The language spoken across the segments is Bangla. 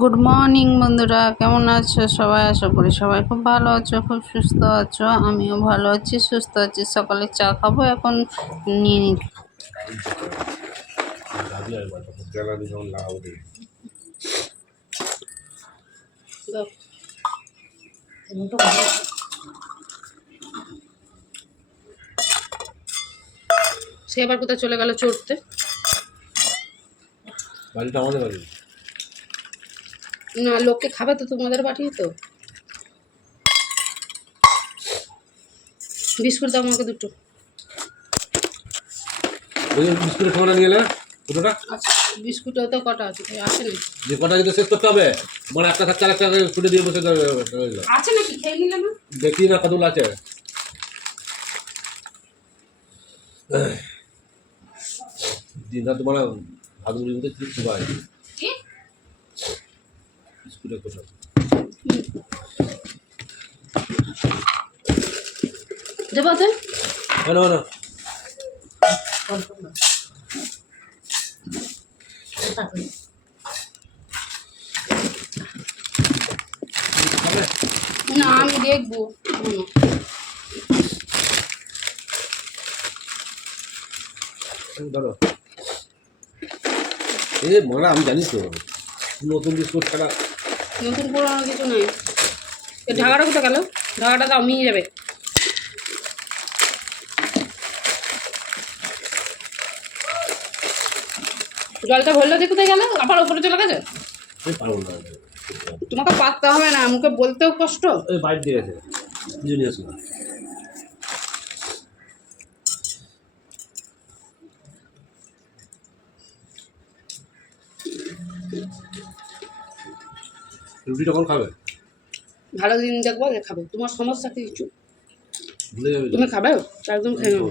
গুড মর্নিং বন্ধুরা। কেমন আছো সবাই? আশা করি সবাই খুব ভালো আছো খুব সুস্থ আছো। আমিও ভালো আছি সুস্থ আছি। সকালে চা খাব এখন নিয়ে নি সে আবার কোথায় চলে গেল চড়তে? বাড়িটা আমাদের বাড়ি। না লোককে খাবে তো তোমাদের বাড়ি তো। বিস্কুট দাও আমাকে দুটো। ওই যে বিস্কুটের খাবার নিয়ে এলে কতটা আচ্ছা বিস্কুটও তো কটা আছে আছে নাকি? যে কটা কিন্তু শেষ করতে হবে মানে একটা থাকতে একটা ছুটে দিয়ে বসে আছে নাকি? খেয়ে নিলাম না? দেখি না কতগুলো আছে। দিন রাত তোমার ভাত গুলির মধ্যে চিপস ভাই কি বিস্কুটের কথা দেবো তো কেন কেন না আমি দেখব। ধরো। এ মানে আমি জানি তো নতুন বিস্কুট ছাড়া নতুন পুরোনো কিছু নাই। ঢাকাটা কোথায় গেল? ঢাকাটা দাও মিয়ে যাবে। জলটা ভরলো দিয়ে কোথায় গেল? আবার উপরে চলে গেছে? তোমাকে পাততে হবে না আমাকে বলতেও কষ্ট। বাইরে দিয়ে গেছে। রুটি কখন খাবে? ভালো দিন দেখব খাবে। তোমার সমস্যা কি কিছু? ভুলে যাবে তুমি খাবে? একদম খেয়ে নেব।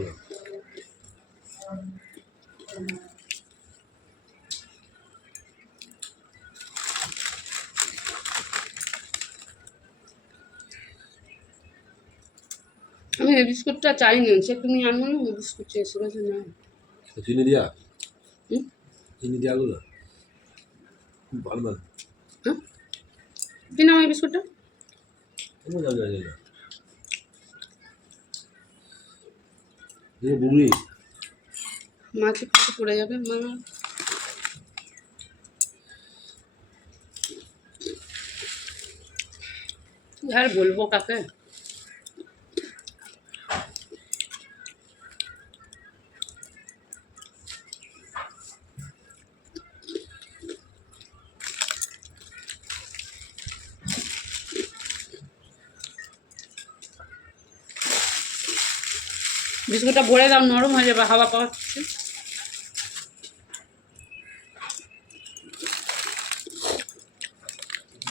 আমি এই বিস্কুটটা চাইনি সে তুমি আনব না? ওই বিস্কুট চেয়েছি বলছে না। চিনি দিয়া? চিনি দিয়া গুলো ভালো মানে হ্যাঁ? কি নাম এই বিস্কুটটা মাছে পড়ে যাবে মা। কি আর বলব কাকে? বিস্কুটটা ভরে দাও নরম হয়ে যাবে হাওয়া পাচ্ছে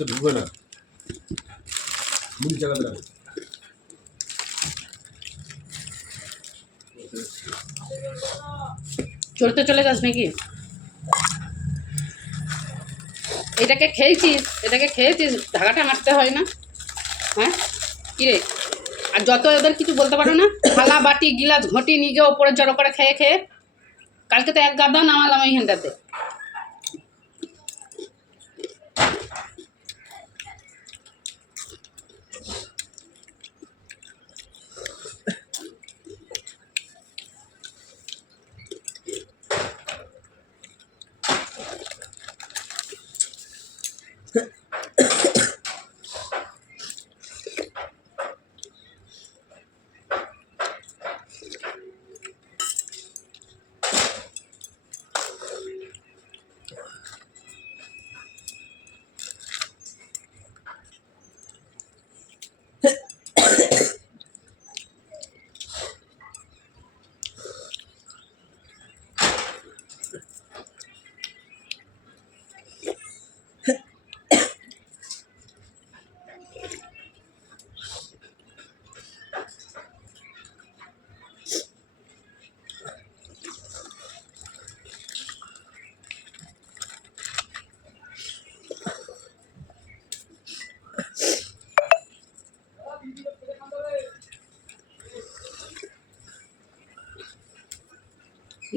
ঢুকবে না। মুড়ি চলতে চলে যাস নাকি? এটাকে খেয়েছিস এটাকে খেয়েছিস ঢাকাটা মারতে হয় না? হ্যাঁ? কিরে আর যত ওদের কিছু বলতে পারো না, থালা, বাটি, গিলাস, ঘটি নিয়ে গিয়ে ওপরে জড়ো করে খেয়ে খেয়ে, কালকে তো এক গাদা নামালাম এইখানটাতে।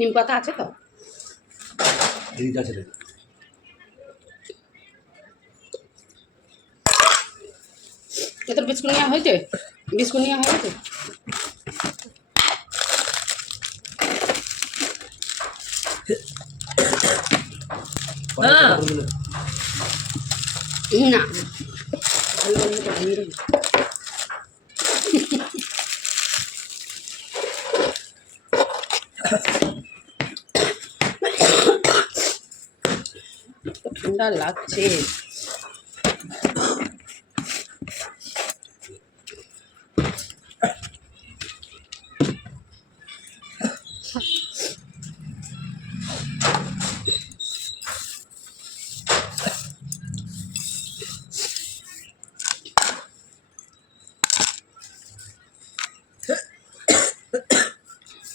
নিম পাতা আছে তো? আছে এত বিস্কুট নেওয়া হয়েছে? বিস্কুট নেওয়া হয়েছে? হ্যাঁ। না। ঠান্ডা লাগছে।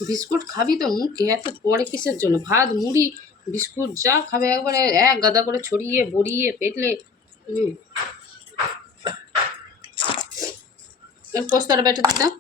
বিস্কুট খাবি তো মুখে? এত পরে কিসের জন্য? ভাত মুড়ি বিস্কুট যা খাবে একবারে এক গাদা করে ছড়িয়ে বড়িয়ে পেটলে। হুম। পোস্তার বেটে দিতাম